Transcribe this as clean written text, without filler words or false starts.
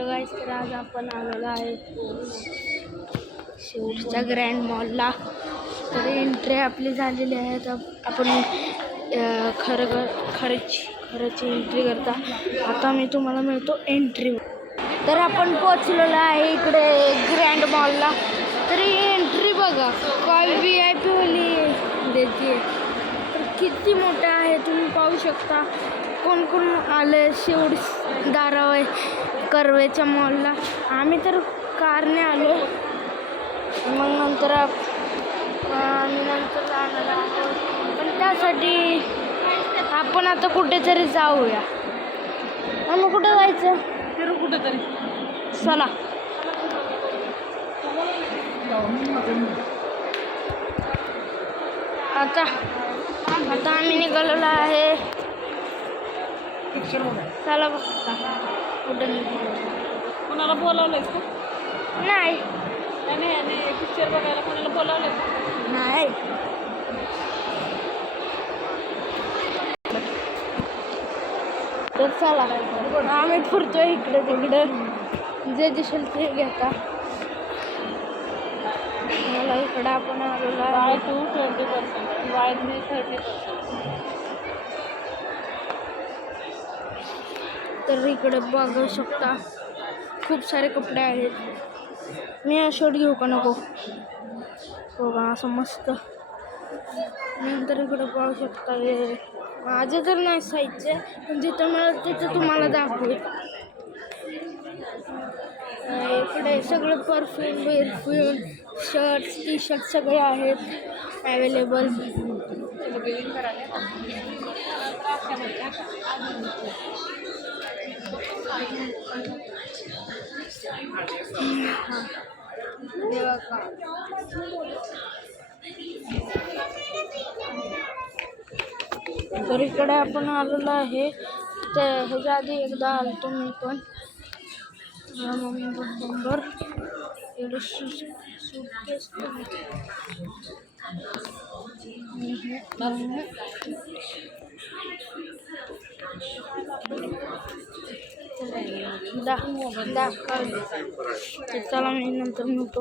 Hello गाईस, तर आज आपण आलेलो आहे शेवटच्या ग्रँड मॉलला. तर एंट्री आपली झालेली आहे. तर आपण खरंची एंट्री करता. आता मी तुम्हाला मिळतो एंट्री. तर आपण पोचलेलो आहे इकडे ग्रँड मॉलला. तर एंट्री बघा काय VIP वाली देते. तर किती मोठं आहे तुम्ही पाहू शकता. कोण कोण आले धारावी कर्वेच्या मॉलला. आम्ही तर कारने आलो. मग नंतर आम्ही जाणार आहोत. पण त्यासाठी आपण आता कुठेतरी जाऊया. मग कुठं जायचं? फिरू कुठेतरी. चला. आता आम्ही निघालेलो आहे. चला बघता कुठं निघालो. कोणाला बोलावलंयस का? नाही नाही पिक्चर बघायला कोणाला बोलावलंय का? नाही. तर चला आम्ही फिरतोय इकडे तिकडे. जे दिसेल ते घेता. मला इकडं आपण आलेलो आहे. 20% वायदने 30%. तर इकडे बघू शकता खूप सारे कपडे आहेत. मी हा शर्ट घेऊ का नको? बघा असं मस्त. नंतर इकडे पाहू शकता हे माझे तर नाही साईजचे, पण जिथं मला तिथं तुम्हाला दाखवेल. इकडे सगळं परफ्यूम शर्ट्स टी शर्ट सगळे आहेत अवेलेबल. तर इकडे आपण आलेलो आहे. तर ह्याच्या आधी एकदा आलतो मी पण. नंबर सूटकेस दाखव. चला मी नंतर मिळतो.